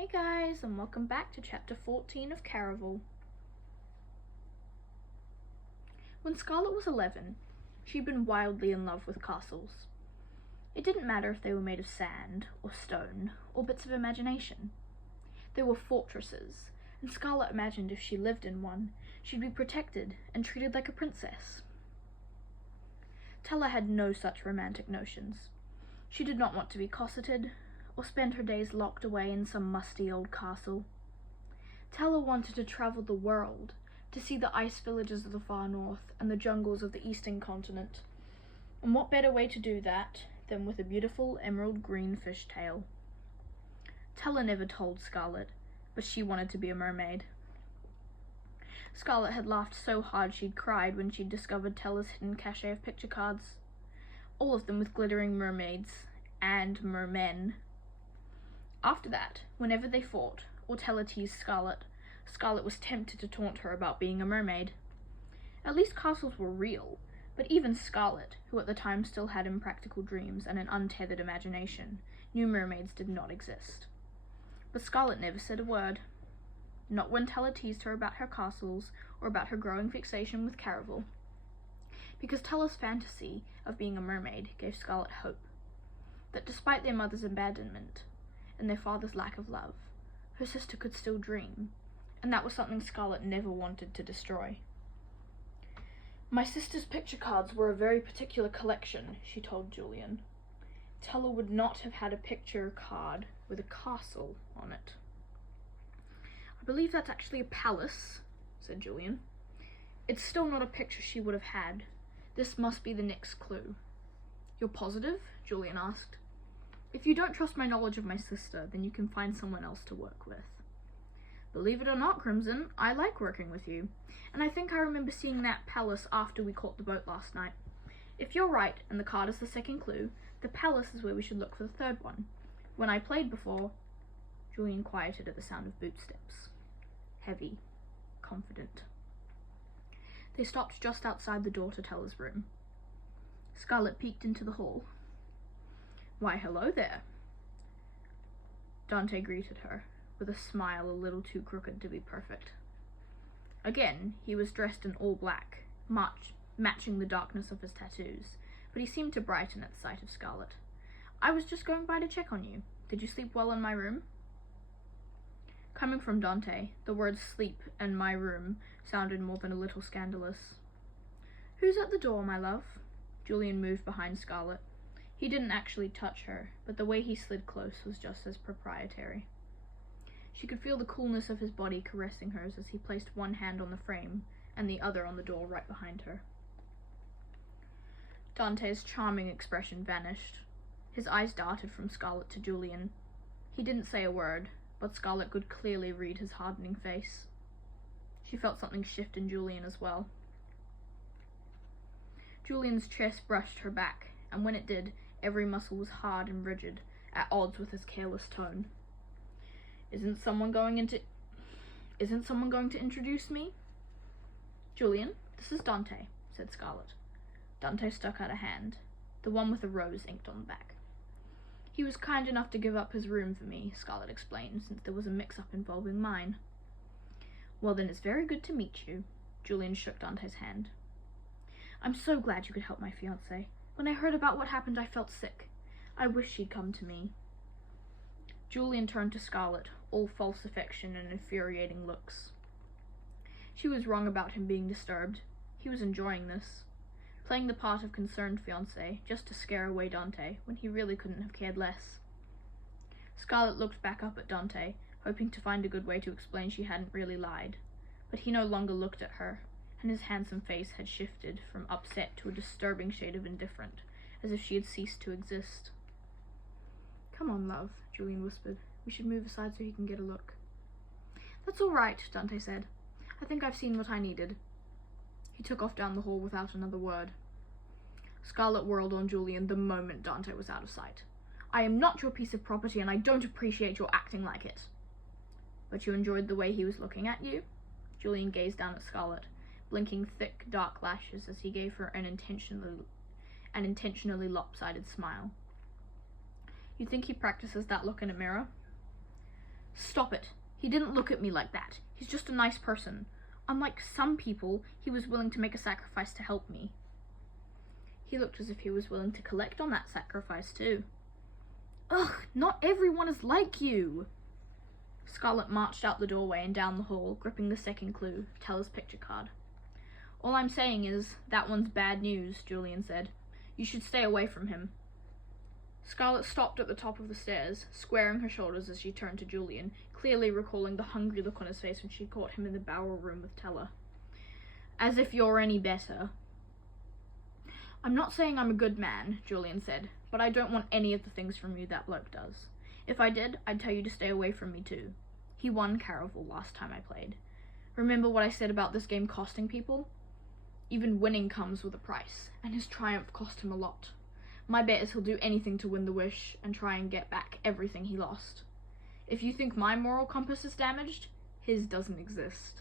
Hey guys, and welcome back to chapter 14 of Caraval. When Scarlet was 11, she'd been wildly in love with castles. It didn't matter if they were made of sand, or stone, or bits of imagination. They were fortresses, and Scarlet imagined if she lived in one, she'd be protected and treated like a princess. Tella had no such romantic notions. She did not want to be cosseted, or spend her days locked away in some musty old castle. Tella wanted to travel the world, to see the ice villages of the far north and the jungles of the eastern continent. And what better way to do that than with a beautiful emerald green fishtail? Tella never told Scarlet, but she wanted to be a mermaid. Scarlet had laughed so hard she'd cried when she'd discovered Tella's hidden cache of picture cards, all of them with glittering mermaids and mermen. After that, whenever they fought, or Tella teased Scarlet, Scarlet was tempted to taunt her about being a mermaid. At least castles were real, but even Scarlet, who at the time still had impractical dreams and an untethered imagination, knew mermaids did not exist. But Scarlet never said a word. Not when Tella teased her about her castles, or about her growing fixation with Caraval. Because Tella's fantasy of being a mermaid gave Scarlet hope, that despite their mother's abandonment, and their father's lack of love, her sister could still dream, and that was something Scarlet never wanted to destroy. "My sister's picture cards were a very particular collection," she told Julian. Tella would not have had a picture card with a castle on it. "I believe that's actually a palace," said Julian. "It's still not a picture she would have had. This must be the next clue." "You're positive?" Julian asked. "If you don't trust my knowledge of my sister, then you can find someone else to work with." "Believe it or not, Crimson, I like working with you, and I think I remember seeing that palace after we caught the boat last night. If you're right, and the card is the second clue, the palace is where we should look for the third one. When I played before..." Julian quieted at the sound of bootsteps. Heavy, confident. They stopped just outside the door to Tella's room. Scarlet peeked into the hall. "Why, hello there." Dante greeted her, with a smile a little too crooked to be perfect. Again, he was dressed in all black, matching the darkness of his tattoos, but he seemed to brighten at the sight of Scarlet. "I was just going by to check on you. Did you sleep well in my room?" Coming from Dante, the words sleep and my room sounded more than a little scandalous. "Who's at the door, my love?" Julian moved behind Scarlet. He didn't actually touch her, but the way he slid close was just as proprietary. She could feel the coolness of his body caressing hers as he placed one hand on the frame and the other on the door right behind her. Dante's charming expression vanished. His eyes darted from Scarlet to Julian. He didn't say a word, but Scarlet could clearly read his hardening face. She felt something shift in Julian as well. Julian's chest brushed her back, and when it did, every muscle was hard and rigid, at odds with his careless tone. Isn't someone going to introduce me?" "Julian, this is Dante," said Scarlet. Dante stuck out a hand, the one with a rose inked on the back. "He was kind enough to give up his room for me," Scarlet explained, "since there was a mix-up involving mine." "Well, then it's very good to meet you." Julian shook Dante's hand. "I'm so glad you could help my fiancé. When I heard about what happened, I felt sick. I wish she'd come to me." Julian turned to Scarlet, all false affection and infuriating looks. She was wrong about him being disturbed. He was enjoying this, playing the part of concerned fiancé just to scare away Dante when he really couldn't have cared less. Scarlet looked back up at Dante, hoping to find a good way to explain she hadn't really lied, but he no longer looked at her, and his handsome face had shifted from upset to a disturbing shade of indifferent, as if she had ceased to exist. "Come on, love," Julian whispered. "We should move aside so he can get a look." "That's all right," Dante said. "I think I've seen what I needed." He took off down the hall without another word. Scarlet whirled on Julian the moment Dante was out of sight. "I am not your piece of property, and I don't appreciate your acting like it." "But you enjoyed the way he was looking at you?" Julian gazed down at Scarlet, blinking thick, dark lashes as he gave her an intentionally lopsided smile. "You think he practices that look in a mirror?" Stop it. He didn't look at me like that. He's just a nice person. Unlike some people, he was willing to make a sacrifice to help me. He looked as if he was willing to collect on that sacrifice too. Ugh, not everyone is like you. Scarlet marched out the doorway and down the hall, gripping the second clue, Teller's picture card. All I'm saying is, that one's bad news, Julian said. You should stay away from him. Scarlet stopped at the top of the stairs, squaring her shoulders as she turned to Julian, clearly recalling the hungry look on his face when she caught him in the bowel room with Teller. As if you're any better. I'm not saying I'm a good man, Julian said, but I don't want any of the things from you that bloke does. If I did, I'd tell you to stay away from me too. He won Caraval last time I played. Remember what I said about this game costing people? Even winning comes with a price, and his triumph cost him a lot. My bet is he'll do anything to win the wish and try and get back everything he lost. If you think my moral compass is damaged, his doesn't exist.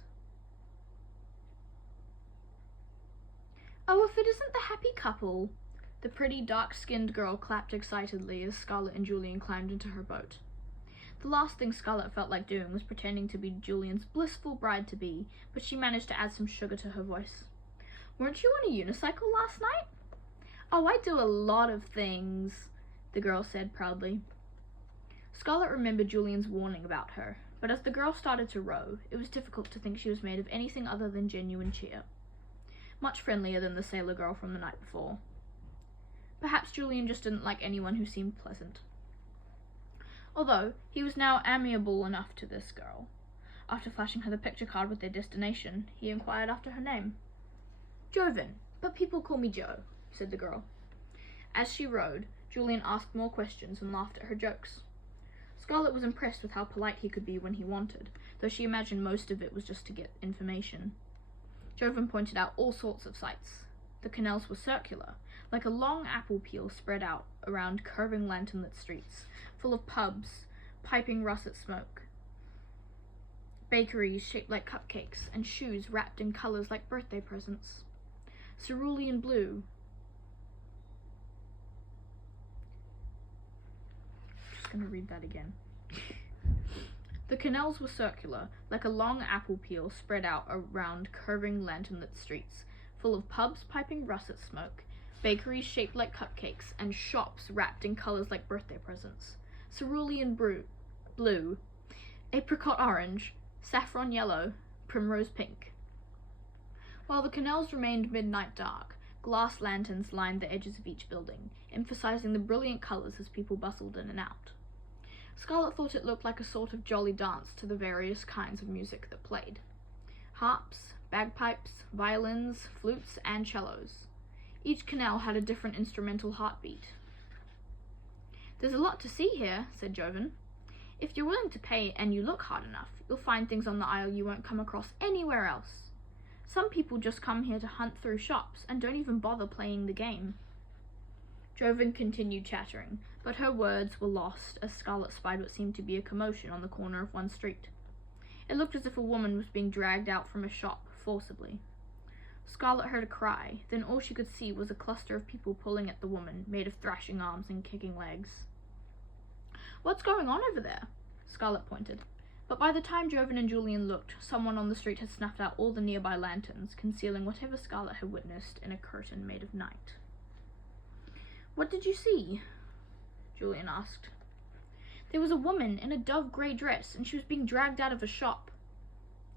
Oh, if it isn't the happy couple! The pretty, dark-skinned girl clapped excitedly as Scarlet and Julian climbed into her boat. The last thing Scarlet felt like doing was pretending to be Julian's blissful bride-to-be, but she managed to add some sugar to her voice. Weren't you on a unicycle last night? Oh, I do a lot of things, the girl said proudly. Scarlet remembered Julian's warning about her, but as the girl started to row, it was difficult to think she was made of anything other than genuine cheer. Much friendlier than the sailor girl from the night before. Perhaps Julian just didn't like anyone who seemed pleasant. Although, he was now amiable enough to this girl. After flashing her the picture card with their destination, he inquired after her name. Joven, but people call me Jo, said the girl. As she rowed, Julian asked more questions and laughed at her jokes. Scarlet was impressed with how polite he could be when he wanted, though she imagined most of it was just to get information. Joven pointed out all sorts of sights. The canals were circular, like a long apple peel spread out around curving lantern-lit streets, full of pubs, piping russet smoke, bakeries shaped like cupcakes, and shoes wrapped in colours like birthday presents. Cerulean blue. Just gonna read that again. The canals were circular, like a long apple peel spread out around curving lantern-lit streets, full of pubs piping russet smoke, bakeries shaped like cupcakes, and shops wrapped in colours like birthday presents. Cerulean blue, apricot orange, saffron yellow, primrose pink. While the canals remained midnight dark, glass lanterns lined the edges of each building, emphasizing the brilliant colours as people bustled in and out. Scarlet thought it looked like a sort of jolly dance to the various kinds of music that played. Harps, bagpipes, violins, flutes, and cellos. Each canal had a different instrumental heartbeat. There's a lot to see here, said Joven. If you're willing to pay and you look hard enough, you'll find things on the isle you won't come across anywhere else. Some people just come here to hunt through shops and don't even bother playing the game. Joven continued chattering, but her words were lost as Scarlet spied what seemed to be a commotion on the corner of one street. It looked as if a woman was being dragged out from a shop forcibly. Scarlet heard a cry, then all she could see was a cluster of people pulling at the woman, made of thrashing arms and kicking legs. What's going on over there? Scarlet pointed. But by the time Joven and Julian looked, someone on the street had snuffed out all the nearby lanterns, concealing whatever Scarlet had witnessed in a curtain made of night. What did you see? Julian asked. There was a woman in a dove-grey dress, and she was being dragged out of a shop.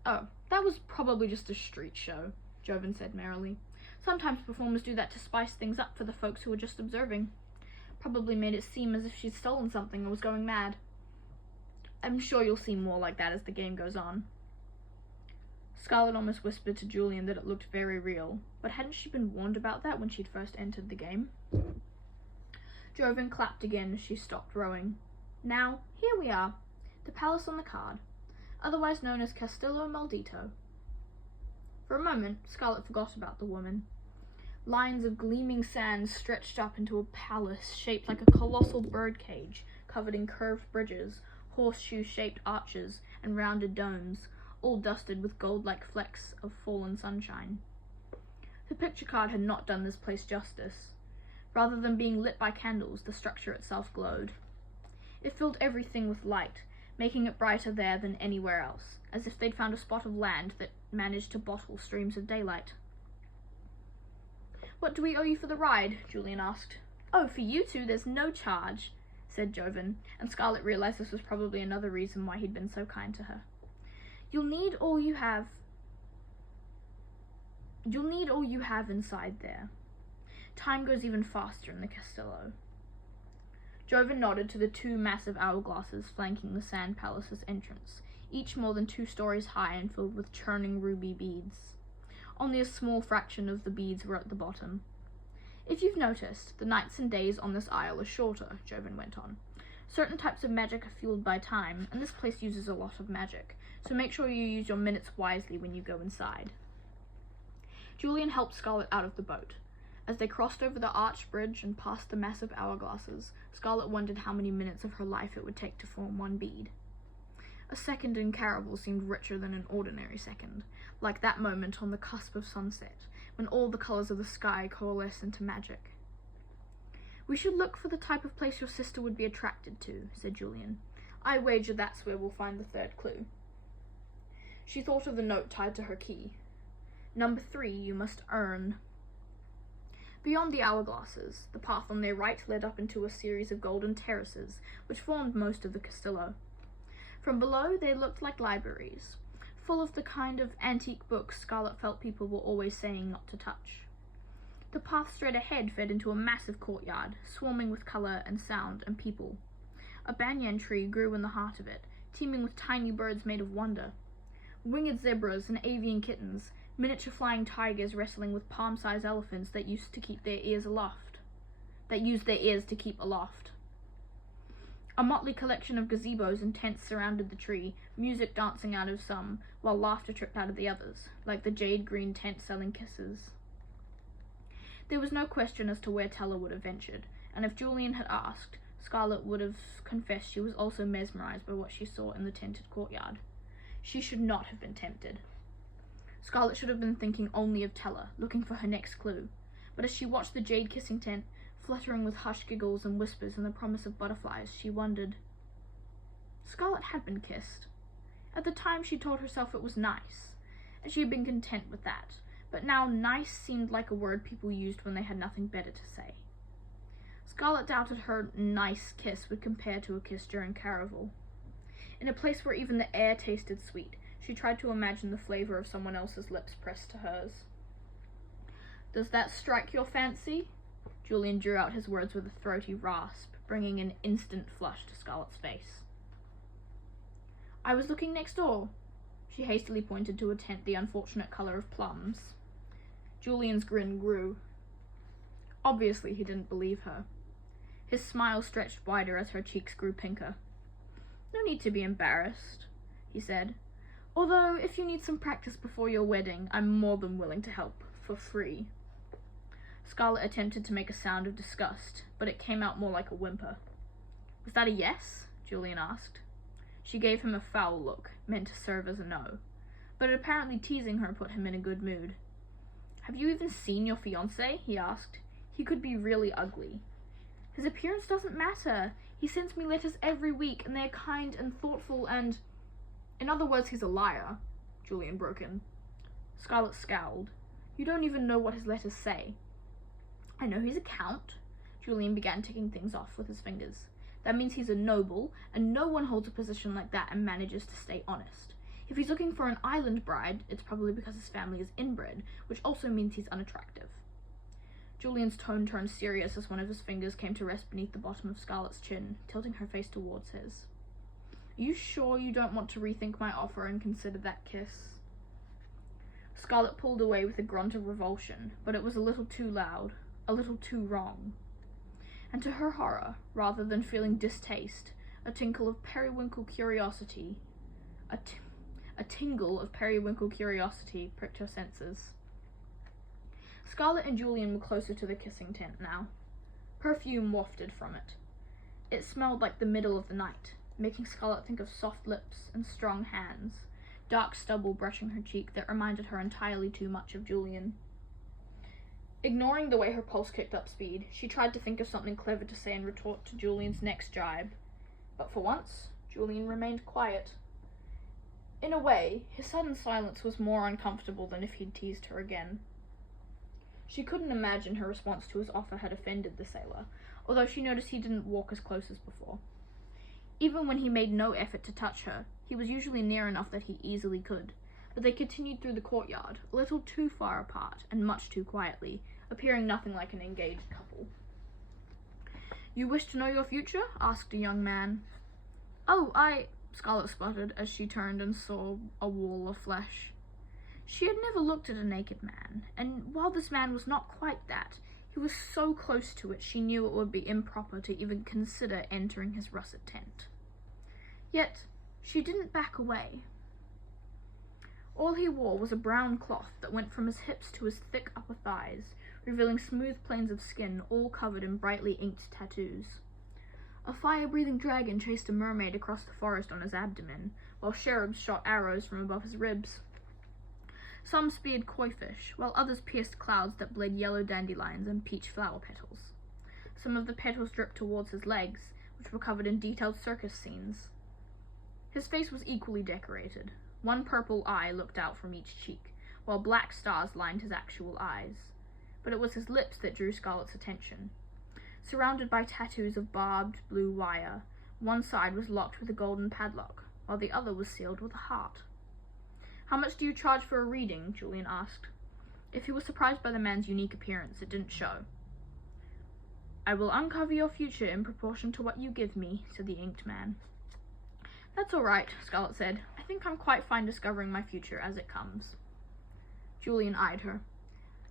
Oh, that was probably just a street show, Joven said merrily. Sometimes performers do that to spice things up for the folks who were just observing. Probably made it seem as if she'd stolen something or was going mad. I'm sure you'll see more like that as the game goes on. Scarlet almost whispered to Julian that it looked very real, but hadn't she been warned about that when she'd first entered the game? Joven clapped again as she stopped rowing. Now, here we are, the palace on the card, otherwise known as Castillo Maldito. For a moment, Scarlet forgot about the woman. Lines of gleaming sand stretched up into a palace shaped like a colossal birdcage, covered in curved bridges, horseshoe-shaped arches, and rounded domes, all dusted with gold-like flecks of fallen sunshine. The picture card had not done this place justice. Rather than being lit by candles, the structure itself glowed. It filled everything with light, making it brighter there than anywhere else, as if they'd found a spot of land that managed to bottle streams of daylight. "What do we owe you for the ride?" Julian asked. "Oh, for you two, there's no charge," said Jovan, and Scarlet realized this was probably another reason why he'd been so kind to her. You'll need all you have inside there. Time goes even faster in the Castillo." Jovan nodded to the two massive hourglasses flanking the Sand Palace's entrance, each more than 2 stories high and filled with churning ruby beads. Only a small fraction of the beads were at the bottom. "If you've noticed, the nights and days on this isle are shorter," Jovan went on. "Certain types of magic are fueled by time, and this place uses a lot of magic, so make sure you use your minutes wisely when you go inside." Julian helped Scarlet out of the boat. As they crossed over the arched bridge and past the massive hourglasses, Scarlet wondered how many minutes of her life it would take to form one bead. A second in Caraval seemed richer than an ordinary second, like that moment on the cusp of sunset, when all the colours of the sky coalesce into magic. "We should look for the type of place your sister would be attracted to," said Julian. "I wager that's where we'll find the 3rd clue." She thought of the note tied to her key. "Number 3, you must earn." Beyond the hourglasses, the path on their right led up into a series of golden terraces, which formed most of the Castillo. From below, they looked like libraries, full of the kind of antique books Scarlet felt people were always saying not to touch. The path straight ahead fed into a massive courtyard, swarming with colour and sound and people. A banyan tree grew in the heart of it, teeming with tiny birds made of wonder. Winged zebras and avian kittens, miniature flying tigers wrestling with palm-sized elephants that used their ears to keep aloft. A motley collection of gazebos and tents surrounded the tree, music dancing out of some, while laughter tripped out of the others, like the jade-green tent selling kisses. There was no question as to where Teller would have ventured, and if Julian had asked, Scarlet would have confessed she was also mesmerized by what she saw in the tented courtyard. She should not have been tempted. Scarlet should have been thinking only of Teller, looking for her next clue, but as she watched the jade-kissing tent, fluttering with hushed giggles and whispers and the promise of butterflies, she wondered. Scarlet had been kissed. At the time she told herself it was nice, and she had been content with that, but now nice seemed like a word people used when they had nothing better to say. Scarlet doubted her nice kiss would compare to a kiss during Caraval. In a place where even the air tasted sweet, she tried to imagine the flavour of someone else's lips pressed to hers. "Does that strike your fancy?" Julian drew out his words with a throaty rasp, bringing an instant flush to Scarlet's face. "I was looking next door." She hastily pointed to a tent the unfortunate colour of plums. Julian's grin grew. Obviously he didn't believe her. His smile stretched wider as her cheeks grew pinker. "No need to be embarrassed," he said. "Although, if you need some practice before your wedding, I'm more than willing to help, for free." Scarlet attempted to make a sound of disgust, but it came out more like a whimper. "Was that a yes?" Julian asked. She gave him a foul look, meant to serve as a no, but apparently teasing her put him in a good mood. "Have you even seen your fiancé?" he asked. "He could be really ugly." "His appearance doesn't matter. He sends me letters every week, and they're kind and thoughtful and—" "In other words, he's a liar," Julian broke in. Scarlet scowled. "You don't even know what his letters say." "I know he's a count." Julian began ticking things off with his fingers. "That means he's a noble, and no one holds a position like that and manages to stay honest. If he's looking for an island bride, it's probably because his family is inbred, which also means he's unattractive." Julian's tone turned serious as one of his fingers came to rest beneath the bottom of Scarlet's chin, tilting her face towards his. "Are you sure you don't want to rethink my offer and consider that kiss?" Scarlet pulled away with a grunt of revulsion, but it was a little too loud, a little too wrong. And to her horror, rather than feeling distaste, a tingle of periwinkle curiosity pricked her senses. Scarlet and Julian were closer to the kissing tent now. Perfume wafted from it. It smelled like the middle of the night, making Scarlet think of soft lips and strong hands, dark stubble brushing her cheek that reminded her entirely too much of Julian. Ignoring the way her pulse kicked up speed, she tried to think of something clever to say in retort to Julian's next jibe. But for once, Julian remained quiet. In a way, his sudden silence was more uncomfortable than if he'd teased her again. She couldn't imagine her response to his offer had offended the sailor, although she noticed he didn't walk as close as before. Even when he made no effort to touch her, he was usually near enough that he easily could, but they continued through the courtyard, a little too far apart and much too quietly, appearing nothing like an engaged couple. "You wish to know your future?" asked a young man. "Oh, Scarlet sputtered as she turned and saw a wall of flesh. She had never looked at a naked man, and while this man was not quite that, he was so close to it she knew it would be improper to even consider entering his russet tent. Yet, she didn't back away. All he wore was a brown cloth that went from his hips to his thick upper thighs, revealing smooth plains of skin all covered in brightly inked tattoos. A fire-breathing dragon chased a mermaid across the forest on his abdomen, while cherubs shot arrows from above his ribs. Some speared koi fish, while others pierced clouds that bled yellow dandelions and peach flower petals. Some of the petals dripped towards his legs, which were covered in detailed circus scenes. His face was equally decorated. One purple eye looked out from each cheek, while black stars lined his actual eyes. But it was his lips that drew Scarlet's attention. Surrounded by tattoos of barbed blue wire, one side was locked with a golden padlock, while the other was sealed with a heart. "How much do you charge for a reading?" Julian asked. If he was surprised by the man's unique appearance, it didn't show. "I will uncover your future in proportion to what you give me," said the inked man. "That's all right," Scarlet said. "I think I'm quite fine discovering my future as it comes." Julian eyed her.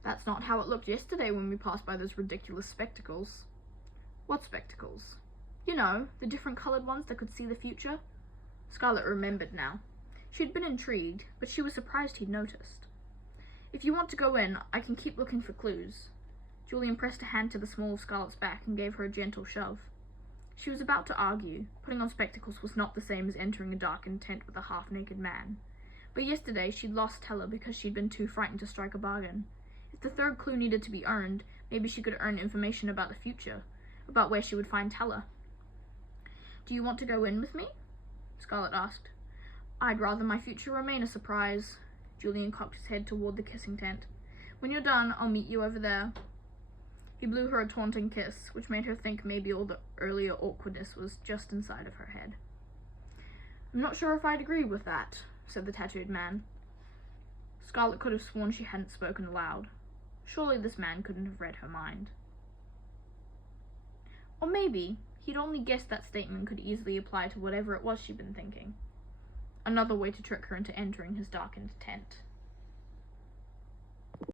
"That's not how it looked yesterday when we passed by those ridiculous spectacles." "What spectacles?" "You know, the different colored ones that could see the future." Scarlet remembered now. She'd been intrigued, but she was surprised he'd noticed. "If you want to go in, I can keep looking for clues." Julian pressed a hand to the small of Scarlet's back and gave her a gentle shove. She was about to argue. Putting on spectacles was not the same as entering a darkened tent with a half-naked man. But yesterday she'd lost Teller because she'd been too frightened to strike a bargain. If the third clue needed to be earned, maybe she could earn information about the future, about where she would find Teller. "Do you want to go in with me?" Scarlet asked. "I'd rather my future remain a surprise." Julian cocked his head toward the kissing tent. "When you're done, I'll meet you over there." He blew her a taunting kiss, which made her think maybe all the earlier awkwardness was just inside of her head. "I'm not sure if I'd agree with that," said the tattooed man. Scarlet could have sworn she hadn't spoken aloud. Surely this man couldn't have read her mind. Or maybe he'd only guessed that statement could easily apply to whatever it was she'd been thinking. Another way to trick her into entering his darkened tent.